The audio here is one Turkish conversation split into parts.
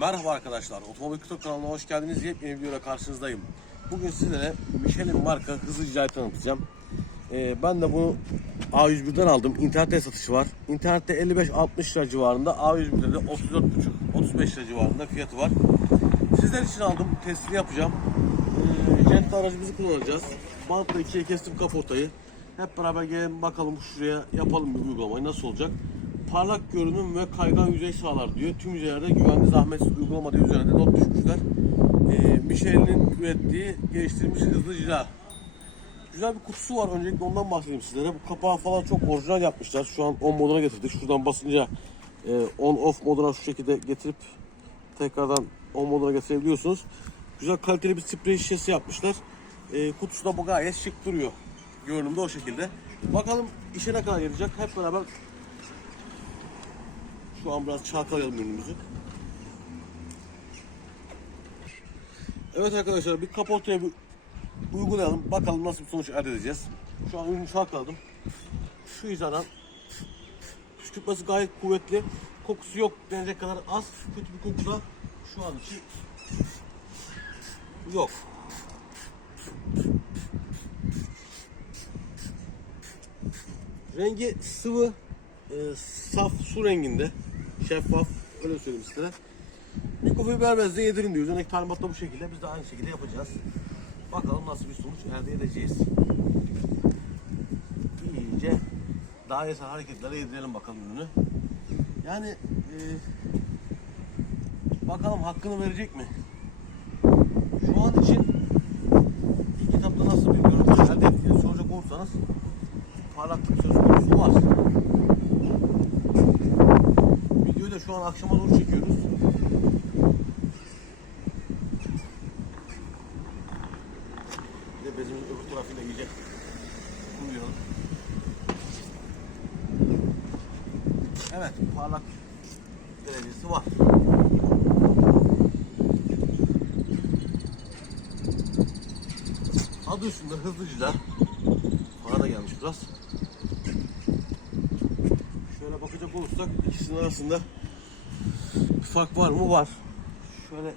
Merhaba arkadaşlar, Otomobil Kutu kanalına hoş geldiniz. Yepyeni bir videoyla karşınızdayım. Bugün sizlere Michelin marka hızlı icraatı tanıtacağım. Ee, ben de bunu A101'den aldım. İnternette satışı var. İnternette 55-60 lira civarında, A101'de de 34,5-35 lira civarında fiyatı var. Sizler için aldım, testini yapacağım. Ee, Jent'te aracımızı kullanacağız. Bantla ikiye kestim kapotayı. Hep beraber gelin bakalım şuraya yapalım bir uygulamayı nasıl olacak. Parlak görünüm ve kaygan yüzey sağlar diyor. Tüm yüzeylerde güvenli zahmetsiz uygulama üzerinde not düşmüşler. Ee, Michelin'in ürettiği geliştirilmiş hızlı cila. Güzel bir kutusu var. Öncelikle ondan bahsedeyim sizlere. Bu kapağı falan çok orijinal yapmışlar. Şu an on moduna getirdik. Şuradan basınca e, on off moduna şu şekilde getirip tekrardan on moduna getirebiliyorsunuz. Güzel kaliteli bir sprey şişesi yapmışlar. E, kutusu da bu gayet şık duruyor. Görünümde o şekilde. Bakalım işe ne kadar yarayacak. Hep beraber şu an biraz çalkalayalım ürünümüzü. Evet arkadaşlar bir kaportaya bir uygulayalım. Bakalım nasıl bir sonuç elde edeceğiz. Şu an ürünü çalkaladım. Şu hizadan püskürtmesi gayet kuvvetli. Kokusu yok denecek kadar az. Kötü bir koku da şu an için yok. Rengi sıvı, e, saf su renginde. Şeffaf, öyle söyleyeyim sizlere. Mikrofiber bezle yedirin diyor. Üzerindeki talimatta bu şekilde. Biz de aynı şekilde yapacağız. Bakalım nasıl bir sonuç elde edeceğiz. İyice dairesel hareketlere yedirelim bakalım ürünü. Yani e, bakalım hakkını verecek mi? Şu an için ilk kitapta nasıl bir görüntü elde ettiğini soracak olursanız parlaklık söz konusu var. Videoyu da şu an akşama doğru çekiyoruz. Bir de bezimizin öbür tarafıyla iyice kumlayalım. Evet, parlak derecesi var. Adı üstünde hızlıcılar. Bana da gelmiş biraz. Şöyle bakacak olursak ikisinin arasında fark var mı? Var. Şöyle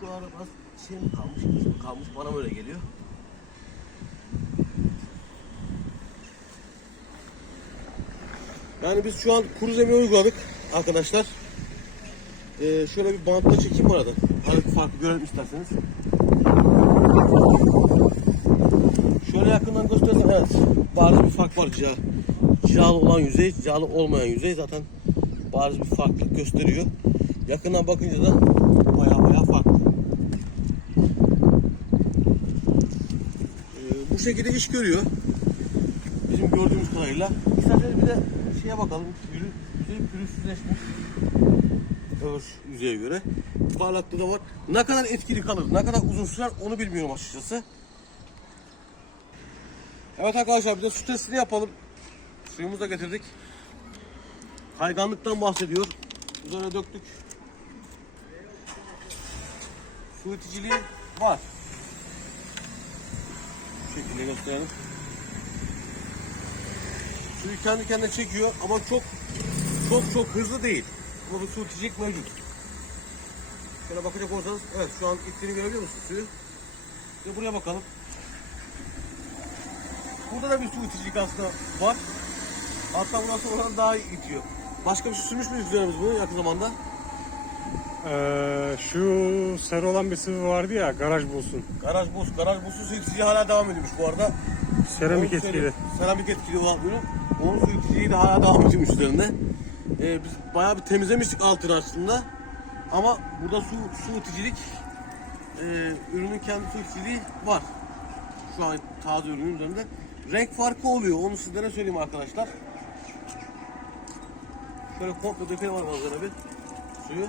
şu ara biraz şey mi kalmış, mi kalmış bana böyle geliyor. Yani biz şu an kuru zemin uyguladık arkadaşlar. Ee, şöyle bir bantla çekeyim bu arada. Aradaki farkı görelim isterseniz. Şöyle yakından göstersem evet bariz bir fark var cila. Cilalı olan yüzey, cilalı olmayan yüzey zaten bariz bir farklılık gösteriyor. Yakından bakınca da baya baya farklı. Ee, bu şekilde iş görüyor. Bizim gördüğümüz kadarıyla. İsterseniz bir de şeye bakalım. Yüzey, yüzey pürüzsüzleşmiş. Öbür yüzeye göre. Parlaklığı da var. Ne kadar etkili kalır, ne kadar uzun sürer onu bilmiyorum açıkçası. Evet arkadaşlar bir de su testini yapalım. Suyumuzu da getirdik. Kayganlıktan bahsediyor. Üzerine döktük. Su iticiliği var. Bu şekilde gösterelim. Suyu kendi kendine çekiyor ama çok çok çok hızlı değil. Ama bir su iticilik mevcut. Şöyle bakacak olursanız evet şu an ittiğini görebiliyor musunuz suyu? De buraya bakalım. Burada da bir su iticilik aslında var. Hatta burası oradan daha itiyor. Başka bir şey sürmüş müyüz üzerimiz bunu yakın zamanda? Ee, şu sarı olan bir sıvı vardı ya garaj bulsun. Garaj buz, garaj buzsuz su iticiliği hala devam ediyormuş bu arada. Seramik Onu etkili. söyleyeyim. Seramik etkili olan ürün. Onun su iticiliği de hala devam ediyormuş üzerinde. Ee, biz bayağı bir temizlemiştik altını aslında. Ama burada su, su iticilik, e, ürünün kendi su iticiliği var. Şu an taze ürünün üzerinde. Renk farkı oluyor. Onu sizlere söyleyeyim arkadaşlar. Şöyle komple dökelim arabalarına bir suyu.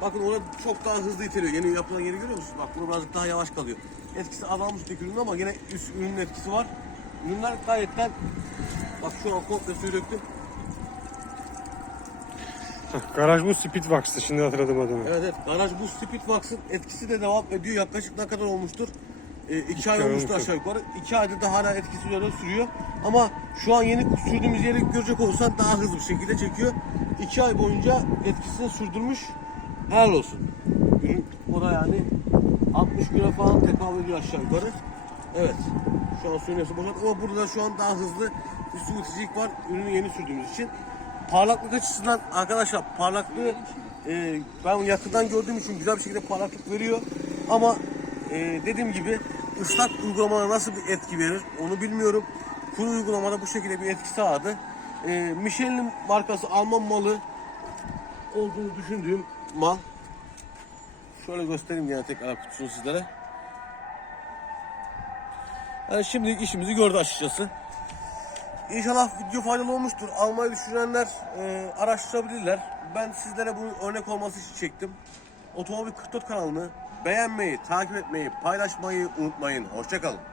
Bakın orada çok daha hızlı iteliyor. Yeni yapılan yeri görüyor musunuz? Bak burada birazcık daha yavaş kalıyor. Etkisi azalmış tek ürünün ama yine üst ürünün etkisi var. Ürünler gayetten bak şu an komple suyu döktüm. Garaj bu Speedwax'tı şimdi hatırladım adını. Evet evet. Garaj bu Speedbox'ın etkisi de devam ediyor. Yaklaşık ne kadar olmuştur? E, iki, İki ay olmuştu olmuş. aşağı yukarı. İki ayda da hala etkisi üzerinde sürüyor. Ama şu an yeni sürdüğümüz yeri görecek olursan daha hızlı bir şekilde çekiyor. 2 ay boyunca etkisini sürdürmüş. Helal olsun. Ürün o da yani 60 güne falan tekabül ediyor aşağı yukarı. Evet. Şu an suyun hepsi boşalt ama burada şu an daha hızlı bir su iticilik var. Ürünü yeni sürdüğümüz için. Parlaklık açısından arkadaşlar parlaklığı e, ben yakından gördüğüm için güzel bir şekilde parlaklık veriyor. Ama e, dediğim gibi ıslak uygulamada nasıl bir etki verir onu bilmiyorum. Kuru uygulamada bu şekilde bir etki sağladı. E, Michelin markası Alman malı olduğunu düşündüğüm mal. Şöyle göstereyim yine tekrar kutusunu sizlere. Yani şimdilik işimizi gördü açıkçası. İnşallah video faydalı olmuştur. Almayı düşünenler e, araştırabilirler. Ben sizlere bu örnek olması için çektim. Otomobil 44 kanalını beğenmeyi, takip etmeyi, paylaşmayı unutmayın. Hoşçakalın.